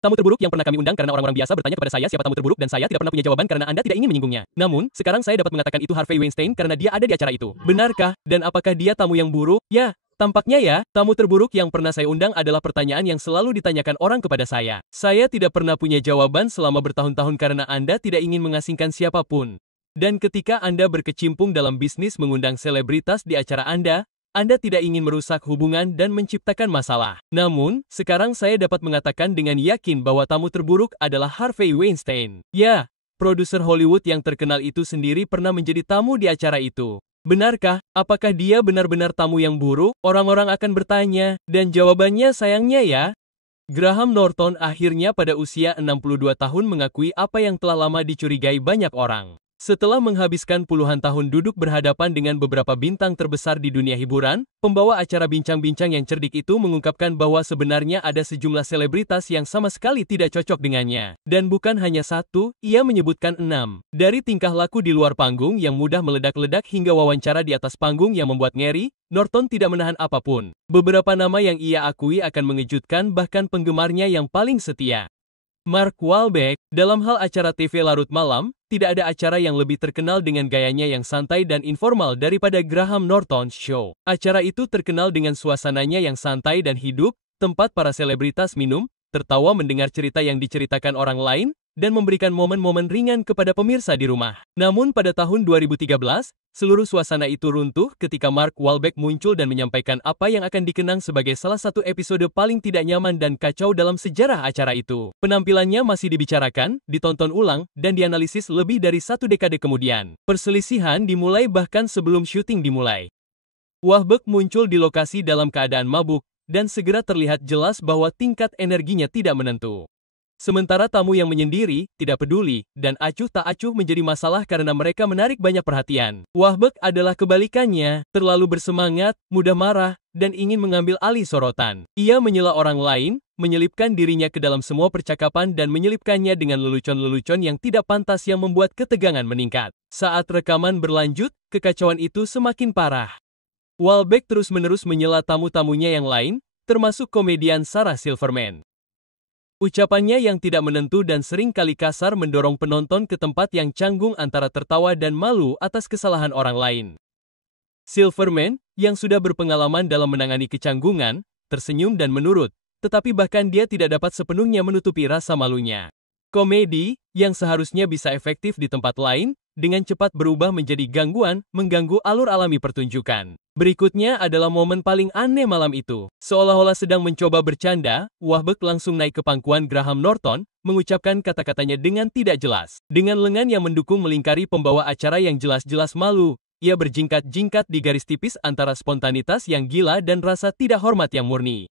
Tamu terburuk yang pernah kami undang karena orang-orang biasa bertanya kepada saya siapa tamu terburuk dan saya tidak pernah punya jawaban karena Anda tidak ingin menyinggungnya. Namun, sekarang saya dapat mengatakan itu Harvey Weinstein karena dia ada di acara itu. Benarkah? Dan apakah dia tamu yang buruk? Ya, tampaknya ya. Tamu terburuk yang pernah saya undang adalah pertanyaan yang selalu ditanyakan orang kepada saya. Saya tidak pernah punya jawaban selama bertahun-tahun karena Anda tidak ingin mengasingkan siapapun. Dan ketika Anda berkecimpung dalam bisnis mengundang selebritas di acara Anda tidak ingin merusak hubungan dan menciptakan masalah. Namun, sekarang saya dapat mengatakan dengan yakin bahwa tamu terburuk adalah Harvey Weinstein. Ya, produser Hollywood yang terkenal itu sendiri pernah menjadi tamu di acara itu. Benarkah? Apakah dia benar-benar tamu yang buruk? Orang-orang akan bertanya, dan jawabannya sayangnya ya. Graham Norton akhirnya pada usia 62 tahun mengakui apa yang telah lama dicurigai banyak orang. Setelah menghabiskan puluhan tahun duduk berhadapan dengan beberapa bintang terbesar di dunia hiburan, pembawa acara bincang-bincang yang cerdik itu mengungkapkan bahwa sebenarnya ada sejumlah selebritas yang sama sekali tidak cocok dengannya. Dan bukan hanya satu, ia menyebutkan 6. Dari tingkah laku di luar panggung yang mudah meledak-ledak hingga wawancara di atas panggung yang membuat ngeri, Norton tidak menahan apapun. Beberapa nama yang ia akui akan mengejutkan bahkan penggemarnya yang paling setia. Mark Wahlberg, dalam hal acara TV larut malam, tidak ada acara yang lebih terkenal dengan gayanya yang santai dan informal daripada Graham Norton Show. Acara itu terkenal dengan suasananya yang santai dan hidup, tempat para selebritas minum, tertawa mendengar cerita yang diceritakan orang lain, dan memberikan momen-momen ringan kepada pemirsa di rumah. Namun pada tahun 2013, seluruh suasana itu runtuh ketika Mark Wahlberg muncul dan menyampaikan apa yang akan dikenang sebagai salah satu episode paling tidak nyaman dan kacau dalam sejarah acara itu. Penampilannya masih dibicarakan, ditonton ulang, dan dianalisis lebih dari 1 dekade kemudian. Perselisihan dimulai bahkan sebelum syuting dimulai. Wahlberg muncul di lokasi dalam keadaan mabuk, dan segera terlihat jelas bahwa tingkat energinya tidak menentu. Sementara tamu yang menyendiri, tidak peduli, dan acuh tak acuh menjadi masalah karena mereka menarik banyak perhatian. Wahlberg adalah kebalikannya, terlalu bersemangat, mudah marah, dan ingin mengambil alih sorotan. Ia menyela orang lain, menyelipkan dirinya ke dalam semua percakapan dan menyelipkannya dengan lelucon-lelucon yang tidak pantas yang membuat ketegangan meningkat. Saat rekaman berlanjut, kekacauan itu semakin parah. Wahlberg terus-menerus menyela tamu-tamunya yang lain, termasuk komedian Sarah Silverman. Ucapannya yang tidak menentu dan sering kali kasar mendorong penonton ke tempat yang canggung antara tertawa dan malu atas kesalahan orang lain. Silverman, yang sudah berpengalaman dalam menangani kecanggungan, tersenyum dan menurut, tetapi bahkan dia tidak dapat sepenuhnya menutupi rasa malunya. Komedi, yang seharusnya bisa efektif di tempat lain, dengan cepat berubah menjadi gangguan, mengganggu alur alami pertunjukan. Berikutnya adalah momen paling aneh malam itu. Seolah-olah sedang mencoba bercanda, Wahlberg langsung naik ke pangkuan Graham Norton, mengucapkan kata-katanya dengan tidak jelas. Dengan lengan yang mendukung melingkari pembawa acara yang jelas-jelas malu, ia berjingkat-jingkat di garis tipis antara spontanitas yang gila dan rasa tidak hormat yang murni.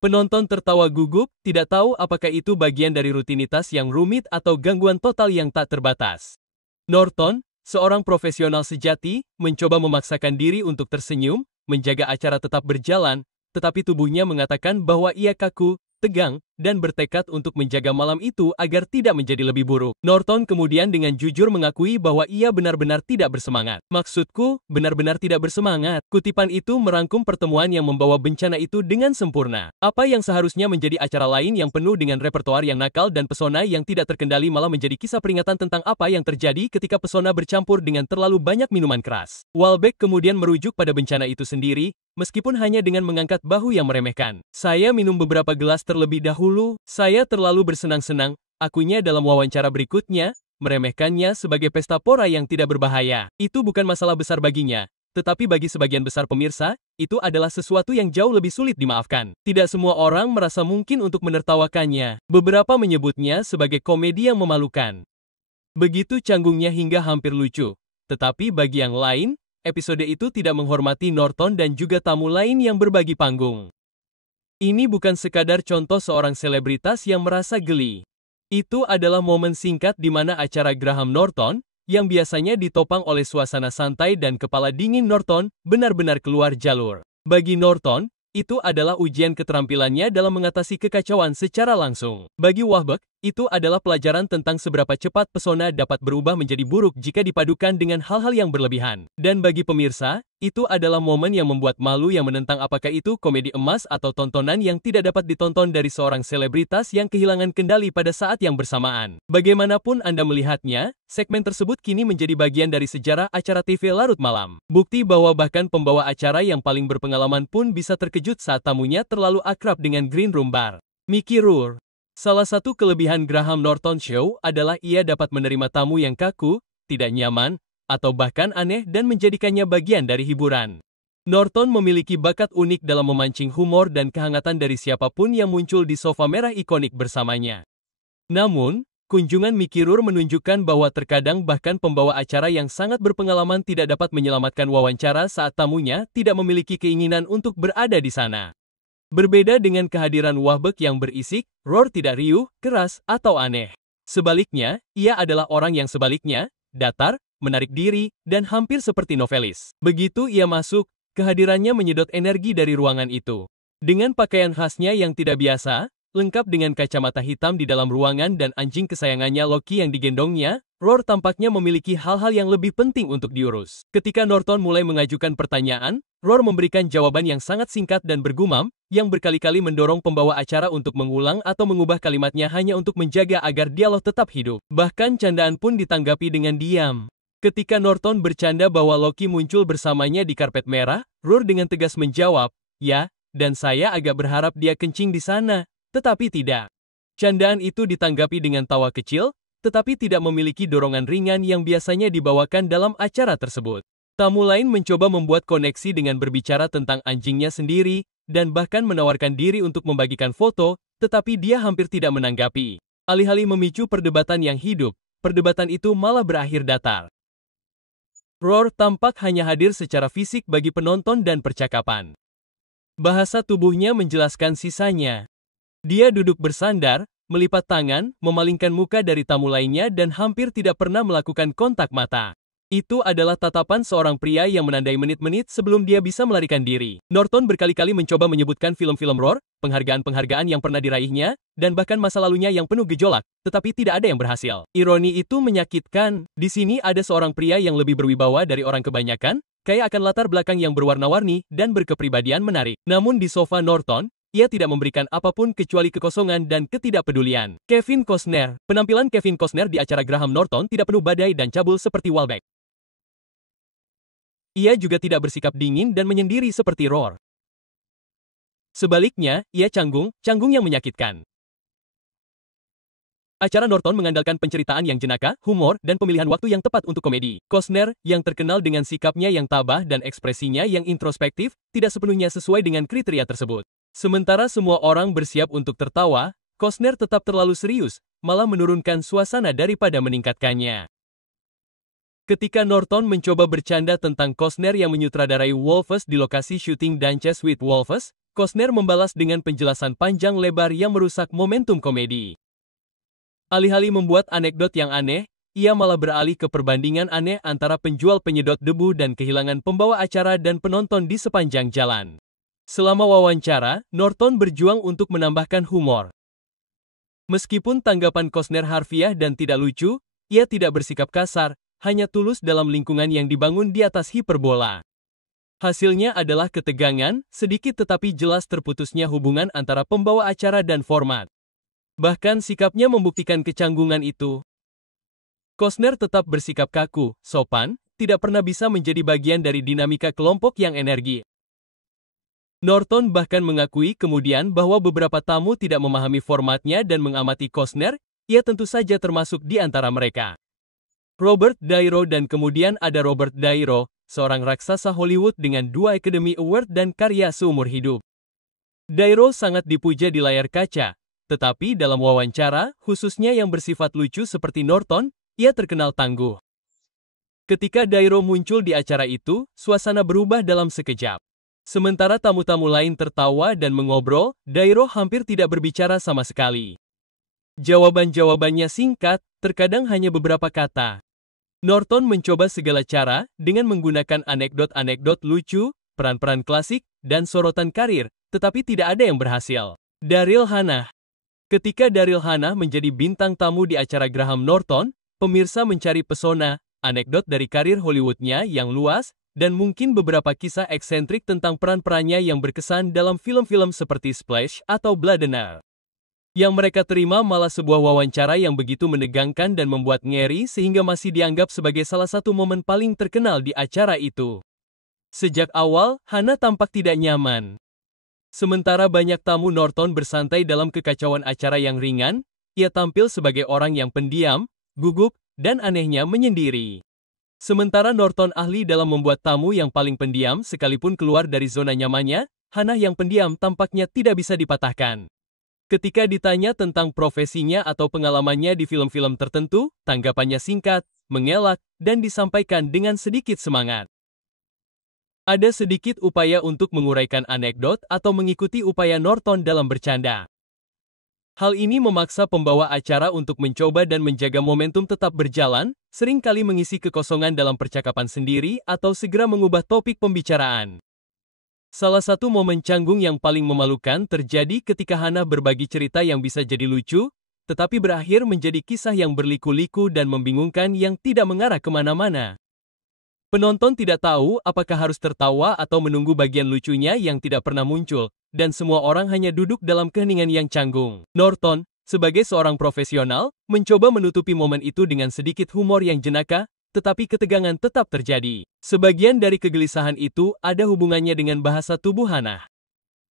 Penonton tertawa gugup, tidak tahu apakah itu bagian dari rutinitas yang rumit atau gangguan total yang tak terbatas. Norton, seorang profesional sejati, mencoba memaksakan diri untuk tersenyum, menjaga acara tetap berjalan, tetapi tubuhnya mengatakan bahwa ia kaku, tegang, dan bertekad untuk menjaga malam itu agar tidak menjadi lebih buruk. Norton kemudian dengan jujur mengakui bahwa ia benar-benar tidak bersemangat. Maksudku, benar-benar tidak bersemangat. Kutipan itu merangkum pertemuan yang membawa bencana itu dengan sempurna. Apa yang seharusnya menjadi acara lain yang penuh dengan repertoar yang nakal dan pesona yang tidak terkendali malah menjadi kisah peringatan tentang apa yang terjadi ketika pesona bercampur dengan terlalu banyak minuman keras. Wahlberg kemudian merujuk pada bencana itu sendiri, meskipun hanya dengan mengangkat bahu yang meremehkan. Saya minum beberapa gelas terlebih dahulu. Saya terlalu bersenang-senang, akunya dalam wawancara berikutnya, meremehkannya sebagai pesta pora yang tidak berbahaya. Itu bukan masalah besar baginya, tetapi bagi sebagian besar pemirsa, itu adalah sesuatu yang jauh lebih sulit dimaafkan. Tidak semua orang merasa mungkin untuk menertawakannya. Beberapa menyebutnya sebagai komedi yang memalukan. Begitu canggungnya hingga hampir lucu. Tetapi bagi yang lain, episode itu tidak menghormati Norton dan juga tamu lain yang berbagi panggung. Ini bukan sekadar contoh seorang selebritas yang merasa geli. Itu adalah momen singkat di mana acara Graham Norton, yang biasanya ditopang oleh suasana santai dan kepala dingin Norton, benar-benar keluar jalur. Bagi Norton, itu adalah ujian keterampilannya dalam mengatasi kekacauan secara langsung. Bagi Wahlberg, Itu adalah pelajaran tentang seberapa cepat pesona dapat berubah menjadi buruk jika dipadukan dengan hal-hal yang berlebihan. Dan bagi pemirsa, itu adalah momen yang membuat malu yang menentang apakah itu komedi emas atau tontonan yang tidak dapat ditonton dari seorang selebritas yang kehilangan kendali pada saat yang bersamaan. Bagaimanapun Anda melihatnya, segmen tersebut kini menjadi bagian dari sejarah acara TV larut malam. Bukti bahwa bahkan pembawa acara yang paling berpengalaman pun bisa terkejut saat tamunya terlalu akrab dengan Green Room Bar. Mickey Rourke. Salah satu kelebihan Graham Norton Show adalah ia dapat menerima tamu yang kaku, tidak nyaman, atau bahkan aneh dan menjadikannya bagian dari hiburan. Norton memiliki bakat unik dalam memancing humor dan kehangatan dari siapapun yang muncul di sofa merah ikonik bersamanya. Namun, kunjungan Mickey Rourke menunjukkan bahwa terkadang bahkan pembawa acara yang sangat berpengalaman tidak dapat menyelamatkan wawancara saat tamunya tidak memiliki keinginan untuk berada di sana. Berbeda dengan kehadiran Wahlberg yang berisik, Rourke tidak riuh, keras, atau aneh. Sebaliknya, ia adalah orang yang sebaliknya, datar, menarik diri, dan hampir seperti novelis. Begitu ia masuk, kehadirannya menyedot energi dari ruangan itu. Dengan pakaian khasnya yang tidak biasa, lengkap dengan kacamata hitam di dalam ruangan dan anjing kesayangannya Loki yang digendongnya, Rourke tampaknya memiliki hal-hal yang lebih penting untuk diurus. Ketika Norton mulai mengajukan pertanyaan, Rourke memberikan jawaban yang sangat singkat dan bergumam, yang berkali-kali mendorong pembawa acara untuk mengulang atau mengubah kalimatnya hanya untuk menjaga agar dialog tetap hidup. Bahkan candaan pun ditanggapi dengan diam. Ketika Norton bercanda bahwa Loki muncul bersamanya di karpet merah, Rourke dengan tegas menjawab, "Ya, dan saya agak berharap dia kencing di sana." Tetapi tidak. Candaan itu ditanggapi dengan tawa kecil, tetapi tidak memiliki dorongan ringan yang biasanya dibawakan dalam acara tersebut. Tamu lain mencoba membuat koneksi dengan berbicara tentang anjingnya sendiri, dan bahkan menawarkan diri untuk membagikan foto, tetapi dia hampir tidak menanggapi. Alih-alih memicu perdebatan yang hidup, perdebatan itu malah berakhir datar. Rourke tampak hanya hadir secara fisik bagi penonton dan percakapan. Bahasa tubuhnya menjelaskan sisanya. Dia duduk bersandar, melipat tangan, memalingkan muka dari tamu lainnya dan hampir tidak pernah melakukan kontak mata. Itu adalah tatapan seorang pria yang menandai menit-menit sebelum dia bisa melarikan diri. Norton berkali-kali mencoba menyebutkan film-film Rourke, penghargaan-penghargaan yang pernah diraihnya, dan bahkan masa lalunya yang penuh gejolak, tetapi tidak ada yang berhasil. Ironi itu menyakitkan. Di sini ada seorang pria yang lebih berwibawa dari orang kebanyakan, kaya akan latar belakang yang berwarna-warni dan berkepribadian menarik. Namun di sofa Norton, ia tidak memberikan apapun kecuali kekosongan dan ketidakpedulian. Kevin Costner. Penampilan Kevin Costner di acara Graham Norton tidak penuh badai dan cabul seperti Wahlberg. Ia juga tidak bersikap dingin dan menyendiri seperti Rourke. Sebaliknya, ia canggung yang menyakitkan. Acara Norton mengandalkan penceritaan yang jenaka, humor, dan pemilihan waktu yang tepat untuk komedi. Costner, yang terkenal dengan sikapnya yang tabah dan ekspresinya yang introspektif, tidak sepenuhnya sesuai dengan kriteria tersebut. Sementara semua orang bersiap untuk tertawa, Costner tetap terlalu serius, malah menurunkan suasana daripada meningkatkannya. Ketika Norton mencoba bercanda tentang Costner yang menyutradarai Wolfers di lokasi syuting Dances with Wolves, Costner membalas dengan penjelasan panjang lebar yang merusak momentum komedi. Alih-alih membuat anekdot yang aneh, ia malah beralih ke perbandingan aneh antara penjual penyedot debu dan kehilangan pembawa acara dan penonton di sepanjang jalan. Selama wawancara, Norton berjuang untuk menambahkan humor. Meskipun tanggapan Costner harfiah dan tidak lucu, ia tidak bersikap kasar, hanya tulus dalam lingkungan yang dibangun di atas hiperbola. Hasilnya adalah ketegangan, sedikit tetapi jelas terputusnya hubungan antara pembawa acara dan format. Bahkan sikapnya membuktikan kecanggungan itu. Costner tetap bersikap kaku, sopan, tidak pernah bisa menjadi bagian dari dinamika kelompok yang energi. Norton bahkan mengakui kemudian bahwa beberapa tamu tidak memahami formatnya dan mengamati Costner, ia tentu saja termasuk di antara mereka. Robert De Niro dan kemudian ada Robert De Niro, seorang raksasa Hollywood dengan 2 Academy Award dan karya seumur hidup. De Niro sangat dipuja di layar kaca, tetapi dalam wawancara, khususnya yang bersifat lucu seperti Norton, ia terkenal tangguh. Ketika De Niro muncul di acara itu, suasana berubah dalam sekejap. Sementara tamu-tamu lain tertawa dan mengobrol, De Niro hampir tidak berbicara sama sekali. Jawaban-jawabannya singkat, terkadang hanya beberapa kata. Norton mencoba segala cara dengan menggunakan anekdot-anekdot lucu, peran-peran klasik, dan sorotan karir, tetapi tidak ada yang berhasil. Daryl Hannah. Ketika Daryl Hannah menjadi bintang tamu di acara Graham Norton, pemirsa mencari pesona, anekdot dari karir Hollywoodnya yang luas, dan mungkin beberapa kisah eksentrik tentang peran-perannya yang berkesan dalam film-film seperti Splash atau Blade. Yang mereka terima malah sebuah wawancara yang begitu menegangkan dan membuat ngeri sehingga masih dianggap sebagai salah satu momen paling terkenal di acara itu. Sejak awal, Hannah tampak tidak nyaman. Sementara banyak tamu Norton bersantai dalam kekacauan acara yang ringan, ia tampil sebagai orang yang pendiam, gugup, dan anehnya menyendiri. Sementara Norton ahli dalam membuat tamu yang paling pendiam sekalipun keluar dari zona nyamannya, Hannah yang pendiam tampaknya tidak bisa dipatahkan. Ketika ditanya tentang profesinya atau pengalamannya di film-film tertentu, tanggapannya singkat, mengelak, dan disampaikan dengan sedikit semangat. Ada sedikit upaya untuk menguraikan anekdot atau mengikuti upaya Norton dalam bercanda. Hal ini memaksa pembawa acara untuk mencoba dan menjaga momentum tetap berjalan, seringkali mengisi kekosongan dalam percakapan sendiri atau segera mengubah topik pembicaraan. Salah satu momen canggung yang paling memalukan terjadi ketika Hannah berbagi cerita yang bisa jadi lucu, tetapi berakhir menjadi kisah yang berliku-liku dan membingungkan yang tidak mengarah kemana-mana. Penonton tidak tahu apakah harus tertawa atau menunggu bagian lucunya yang tidak pernah muncul, dan semua orang hanya duduk dalam keheningan yang canggung. Norton, sebagai seorang profesional, mencoba menutupi momen itu dengan sedikit humor yang jenaka, tetapi ketegangan tetap terjadi. Sebagian dari kegelisahan itu ada hubungannya dengan bahasa tubuh Hannah.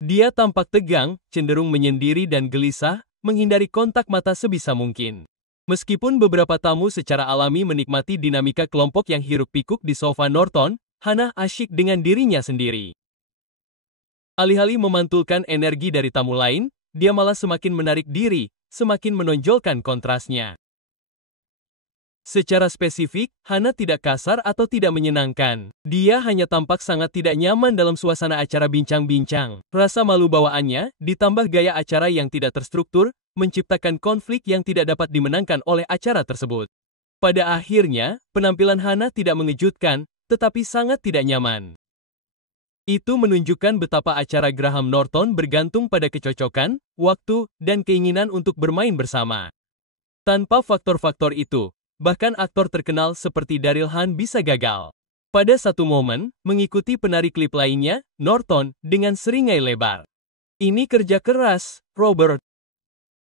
Dia tampak tegang, cenderung menyendiri dan gelisah, menghindari kontak mata sebisa mungkin. Meskipun beberapa tamu secara alami menikmati dinamika kelompok yang hiruk-pikuk di sofa Norton, Hannah asyik dengan dirinya sendiri. Alih-alih memantulkan energi dari tamu lain, dia malah semakin menarik diri, semakin menonjolkan kontrasnya. Secara spesifik, Hannah tidak kasar atau tidak menyenangkan. Dia hanya tampak sangat tidak nyaman dalam suasana acara bincang-bincang. Rasa malu bawaannya, ditambah gaya acara yang tidak terstruktur, menciptakan konflik yang tidak dapat dimenangkan oleh acara tersebut. Pada akhirnya, penampilan Hannah tidak mengejutkan, tetapi sangat tidak nyaman. Itu menunjukkan betapa acara Graham Norton bergantung pada kecocokan, waktu, dan keinginan untuk bermain bersama. Tanpa faktor-faktor itu, bahkan aktor terkenal seperti Daryl Hannah bisa gagal. Pada satu momen, mengikuti penari klip lainnya, Norton, dengan seringai lebar. Ini kerja keras, Robert.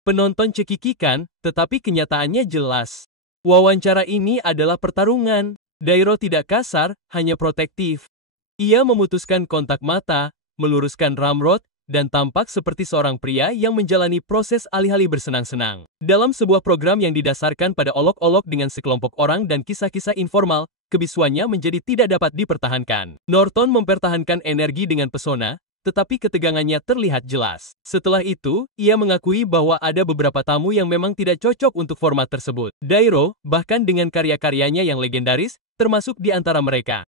Penonton cekikikan, tetapi kenyataannya jelas. Wawancara ini adalah pertarungan. Dairo tidak kasar, hanya protektif. Ia memutuskan kontak mata, meluruskan ramrod, dan tampak seperti seorang pria yang menjalani proses alih-alih bersenang-senang. Dalam sebuah program yang didasarkan pada olok-olok dengan sekelompok orang dan kisah-kisah informal, kebisuannya menjadi tidak dapat dipertahankan. Norton mempertahankan energi dengan pesona, tetapi ketegangannya terlihat jelas. Setelah itu, ia mengakui bahwa ada beberapa tamu yang memang tidak cocok untuk format tersebut. Dairo, bahkan dengan karya-karyanya yang legendaris, termasuk di antara mereka.